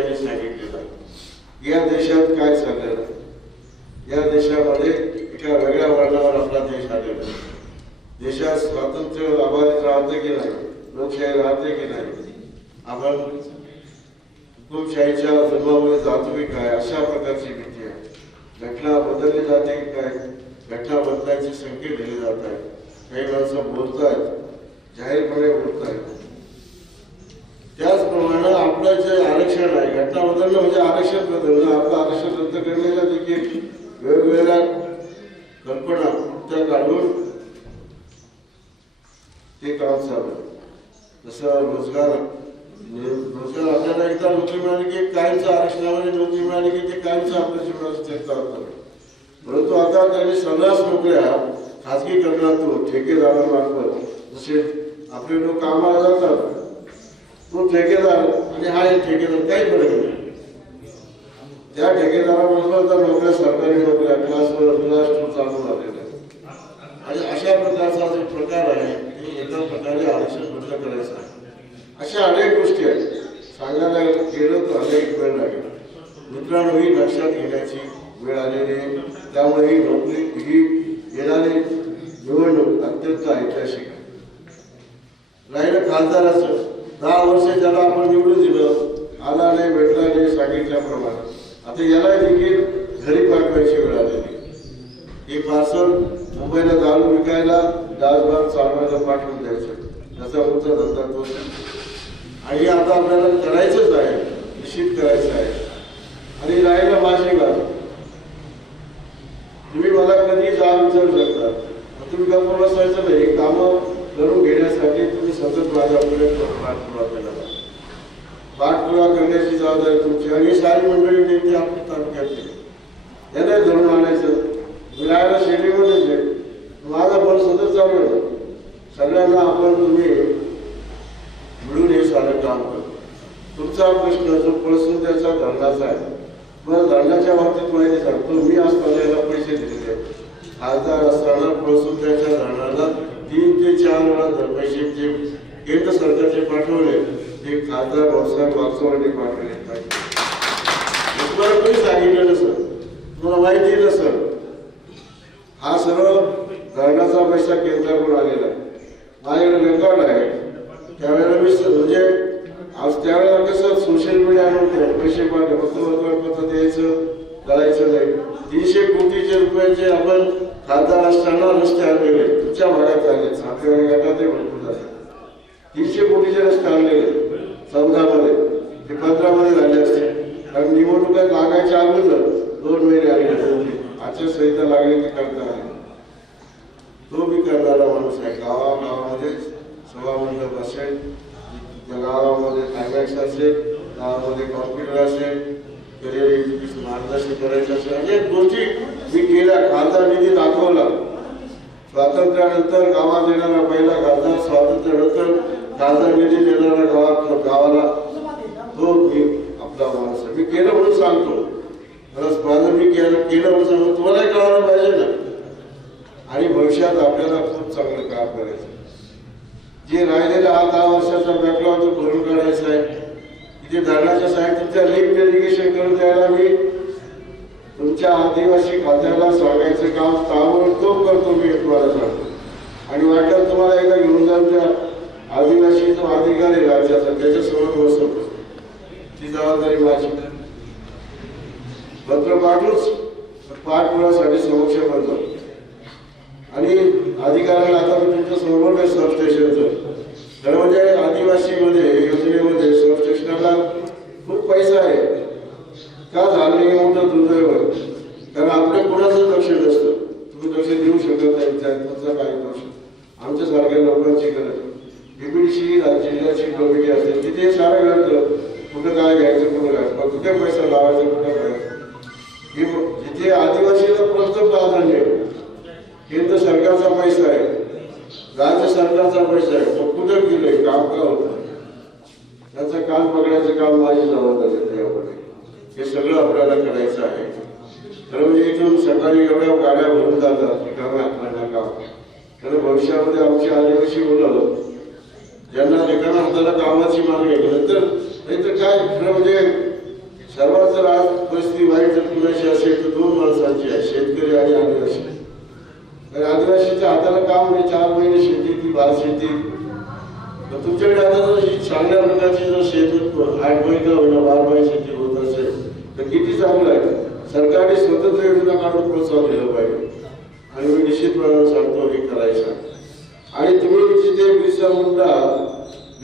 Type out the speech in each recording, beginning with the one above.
त्यांनी सांगितलेलं या देशात काय चाललेलं आहे? या देशामध्ये एका वेगळ्या वर्णावर आपला देश आलेला आहे. देशात स्वातंत्र्य अबाधित राहते की नाही? लोकशाही राहते की नाही? आपण हुकुमशाहीच्या जन्मामध्ये जातो की काय? अशा प्रकारची भीती आहे. घटना बदलली जाते की काय? घटना बदलायचे संकेत दिले जात आहेत काही माणसं बोलत आहेत जाहीरपणे बोलत आहेत आपलं जे आरक्षण आहे. घटना बदलणं म्हणजे आरक्षण म्हणजे आपलं आरक्षण रद्द करण्याच्या देखील वेगवेगळ्या कल्पना त्या काढून ते काम चालू जसं रोजगार रोजगार आपल्याला एकदा नोकरी मिळाली की कायमचं आरक्षणामध्ये नोकरी मिळाली की ते कायमचं आपल्या जीवनात स्थिरता परंतु आता त्यांनी सर्रास नोकऱ्या खाजगीकरणातून ठेकेदारांमार्फत जसे आपले लोक कामाला जातात तो ठेकेदार आणि हा एक ठेकेदार काही फरक नाही. त्या ठेकेदाराबरोबर तर नोकऱ्या सरकारी नोकऱ्या क्लास क्लास टू चालू झालेल्या आणि अशा प्रकारचा जो प्रकार आहे ते एका प्रकारे आरक्षण बंद करायचं आहे. अशा अनेक गोष्टी आहेत. सांगायला गेलं तर अनेक वेळ लागेल. मित्रांनो ही लक्षात घेण्याची वेळ आलेली आहे. त्यामुळे ही नोकरी ही येणारी निवडणूक अत्यंत ऐतिहासिक आहे. राहिलं खासदाराचं. दहा वर्ष ज्याला आपण निवडून दिलं आला नाही भेटला नाही सांगितल्याप्रमाणे आता याला देखील घरी पाठवायची वेळ आलेली. हे पार्सल मुंबईला दारू विकायला दासबाग चालवायला पाठवून द्यायचं. त्याचा मोठा धंदा तो आणि आता आपल्याला करायचंच आहे निश्चित करायचं आहे. आणि राहिलं माझी बाजू तुम्ही मला कधी जा विचारू शकता. तुम्ही गप्प बसायचं नाही कामं करून घेण्यासाठी तुम्ही सतत माझ्याकडे पाठपुरावा केला जातो पाठपुरावा करण्याची जबाबदारी तुमची. आणि सारी मंडळी त्यांची आपली तालुक्यातली याने धरून आणायचं. मी शेतीमध्येच आहे. माझा बल सतत चालू आहे. सगळ्यांना आपण तुम्ही मिळून हे सारं काम करतो तुमचा प्रश्न जो पळसुंद्याचा धरणाचा आहे. मला धरणाच्या बाबतीत माहिती सांगतो. मी आज याला पैसे दिलेले खासदार असताना पळसुंद्याच्या धरणाला तीन ते चार वेळा धर- पैसे जे केंद्र सरकारचे पाठवले. ते खासदार भाऊसाहेब वागचौरांनी पाठवले. तुम्हाला कोणी सांगितलं नसं तुम्हाला माहिती नसं हा सर्व धरणाचा पैसा केंद्राकडून आलेला आहे. माझ्याकडे रेकॉर्ड आहे. त्यावेळेला मी म्हणजे आज त्यावेळेला कसं सोशल मीडिया नव्हते. पैसे पाठवले. फक्त वर्तमानपत्र द्यायचं करायचं नाही. तीनशे कोटीचे रुपयाचे आपण खासदार असताना रस्ते आणलेले तुमच्या भागात आले. सातव्या गटात ते भरपूर झाले तीनशे कोटीचे रस्ते आणलेले चौदामध्ये ते पंधरामध्ये झाले असते. कारण निवडणुका लागायच्या अगोदर दोन महिने आले आचारसंहिता लागली की करता आली तो मी करणारा माणूस आहे. गावागावामध्ये सभामंडप असेल त्या गावामध्ये क्लायमॅक्स असेल गावामध्ये कॉम्प्युटर असेल करिअर मार्गदर्शन करायचं असेल. अनेक गोष्टी मी केल्या. खासदार निधी दाखवला. स्वातंत्र्यानंतर गावात येणारा पहिला खासदार स्वातंत्र्यानंतर खासदार निधी देणारा गावात गावाला तो मी आपला माणूस आहे मी केलं म्हणून सांगतो. खरंच माझं मी केलं केलं म्हणून सांगतो. तुम्हालाही कळायला पाहिजे ना? आणि भविष्यात आपल्याला खूप चांगलं काम करायचं. जे राहिलेलं हा दहा वर्षाचा बॅकलॉग तो भरून काढायचा आहे. इथे धरणाच्या साहित्याच्या लिफ्ट डेलिगेशन करून द्यायला मी तुमच्या आदिवासी खात्याला सांगायचं काम ताबडतोब करतो मी तुम्हाला सांगतो. आणि वाटलं तुम्हाला एकदा घेऊन जाऊन त्या आदिवासी जो अधिकारी त्याच्या त्याच्यासमोर बसवतो ती जबाबदारी माझी. पत्र पाठवूच. पाठपुरासाठी समक्ष बनतो. आणि अधिकाऱ्याला आता मी तुमच्यासमोर आहे सबस्टेशनचं खरं म्हणजे आदिवासीमध्ये योजनेमध्ये सबस्टेशनला खूप पैसा आहे. का झालं हे मोठं दुर्दैव कारण आपल्या कुणाचं लक्ष नसतं. तुम्ही लक्ष देऊ शकत नाही त्या- काही आमच्यासारख्या लोकांची गरज. डीपीडीची जिल्ह्याची कमिटी असेल तिथे हे सारं घडतं कुठं काय घ्यायचं कुठं काय? कुठे पैसा लावायचा कुठं काय? हे जिथे आदिवासीला प्रथम प्राधान्य केंद्र सरकारचा पैसा आहे राज्य सरकारचा पैसा आहे मग कुठं गेलोय काम का होतं त्याचं काम पकडायचं काम माझी जबाबदारी त्यामध्ये हे सगळं आपल्याला करायचं आहे. खरं म्हणजे इथून सकाळी एवढ्या गाड्या भरून जातात रिकाम्या काम. खरं भविष्यामध्ये आमची आदिवासी मुलं ज्यांना रिकाम्या हाताला कामाची मागणी आहे. नंतर नाहीतर काय? खरं म्हणजे जर आज परिस्थिती वाईट जर कुणाची असेल तर दोन माणसांची आहे शेतकरी आणि आदिवासी. आदिवासीच्या हाताला काम म्हणजे चार महिने शेती ती भात शेती. तर तुमच्याकडे आता जर ही चांगल्या प्रकारची जर शेत आठ महिना होईना बारा महिने शेती होत असेल तर किती चांगलं आहे? सरकारने स्वतंत्र योजना काढून प्रोत्साहन दिलं पाहिजे. आणि मी निश्चितपणे सांगतो हे करायचं. आणि तुम्ही जिथे बिरसा मुंडा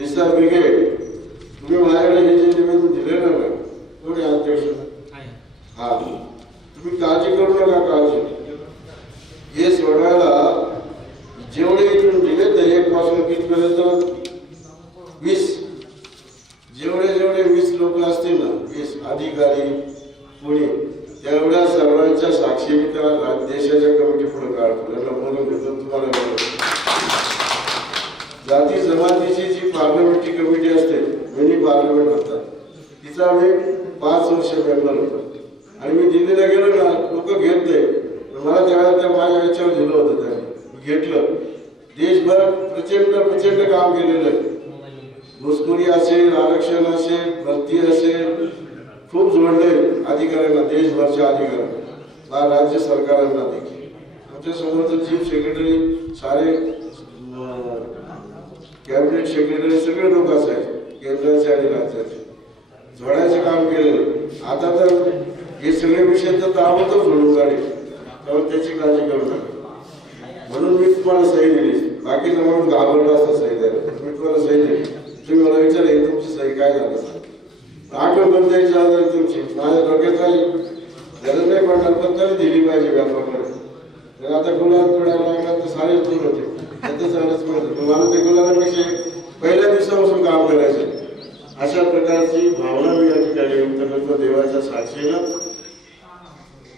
बिरसा ब्रिगेड तुम्ही माझ्याकडे हे जे निवेदन दिलेलं ना तेवढे अध्यक्ष हा. तुम्ही काळजी करू नका काळजी. हे सोडवायला जेवढे इथून दिले तर एक पासून कितपर्यंत? वीस. जेवढे जेवढे वीस लोक असतील ना वीस अधिकारी कोणी तेवढ्या सर्वांच्या साक्षी मी देशाच्या कमिटी पुढे काढतो त्यांना घेतो तुम्हाला. जाती जमातीची जी पार्लमेंटरी कमिटी असते मिनी पार्लमेंट होतात तिचा आम्ही पाच वर्ष मेंबर होतो. आणि मी दिल्लीला गेलो ना लोक घेत नाही पण मला त्यावेळेला त्या माझ्या याच्यावर दिलं होतं त्याने. घेतलं. देशभर प्रचंड प्रचंड काम केलेलं आहे. घुसखोरी असेल आरक्षण असेल भरती असेल खूप जोडले अधिकाऱ्यांना देशभरच्या अधिकाऱ्यांना. बा- राज्य सरकारांना देखील. आमच्या समोरचं चीफ सेक्रेटरी सारे कॅबिनेट सेक्रेटरी सगळे लोक असायचे केंद्राचे आणि राज्याचे. जोडायचं काम केलं. आता तर हे सगळे विषय तर ताबडतोब सोडून झाले त्यामुळे त्याची काळजी करू नका. म्हणून मी तुम्हाला सही दिली. बाकी माणूस घाबरला असता सही द्यायला. मी तुम्हाला सही दिली. तुम्ही मला विचारले तुमची सही काय झालं? आठवण पण द्यायची आजार तुमची. माझ्या डोक्यात आली गरज नाही पडणार पण तरी दिली पाहिजे व्यापाराकडे तर आता गुलाब पडायला लागला तर सारे दूर होते त्यातच आलंच पाहिजे पण मला ते गुलाबापेक्षा पहिल्या दिवसापासून काम करायचं. अशा प्रकारची भावना मी या ठिकाणी व्यक्त करतो देवाच्या साक्षीनं.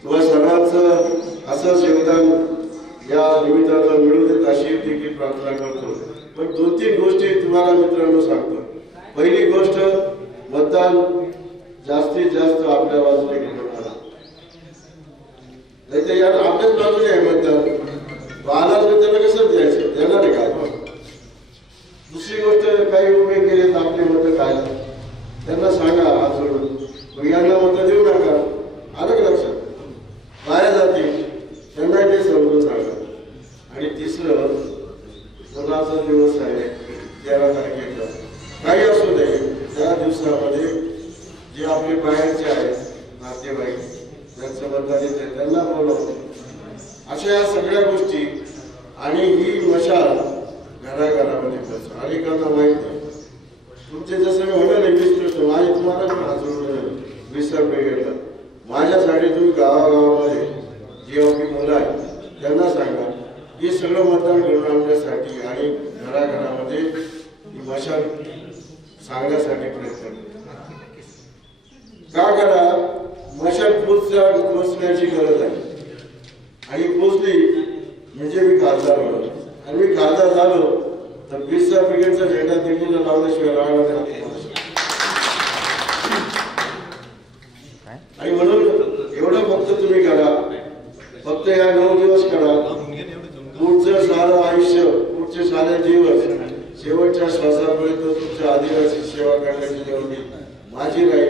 तुम्हा सर्वांचं असंच योगदान या निमित्ताला मिळू देत अशी देखील प्रार्थना करतो. पण दोन तीन गोष्टी तुम्हाला मित्रांनो सांगतो. पहिली गोष्ट मतदान जास्तीत जास्त आपल्या बाजूने घेऊन आला नाही तर यात आपल्याच बाजूने आहे मतदान. बाळाला त्याला कसं द्यायचं? देणार आहे का? दुसरी गोष्ट काही उभे केले तर आपले मत काय त्यांना सांगा हात सोडून मग यांना मत देऊ नका आलं का लक्षात बाहेर जातील त्यांना ते समजून सांगा आणि तिसरं मुलाचा दिवस आहे तेरा तारखेचा काही असू दे त्या दिवसामध्ये जे आपले बाहेरचे आहेत नातेवाईक ज्यांचं मतदान येते त्यांना बोलवतो अशा या सगळ्या गोष्टी आणि ही मशाल घराघरामध्ये पोहोचवा. अनेकांना माहीत नाही तुमचे जसं मी म्हणाले वीस प्रश्न माझे तुम्हाला पण हाजर विसर ब्रिगेडला माझ्यासाठी तुम्ही गावागावामध्ये. जी आपली मुलं आहेत त्यांना सांगा. हे सगळं मतदान घडून आणण्यासाठी आणि घराघरामध्ये ही मशाल सांगण्यासाठी प्रयत्न का करा? मशाल पोचल्या पोचण्याची गरज आहे. आणि पोचली म्हणजे मी खासदार होणार. आणि मी खासदार झालो तर वीस ब्रिगेडचा झेंडा दिल्लीला लावल्याशिवाय राहणार तुम्ही करा. फक्त या नऊ दिवस करा. पुढचं सारं आयुष्य पुढचे सारे दिवस शेवटच्या श्वासापर्यंत तुमच्या आदिवासी सेवा करण्याची निवडणूक माझी राहील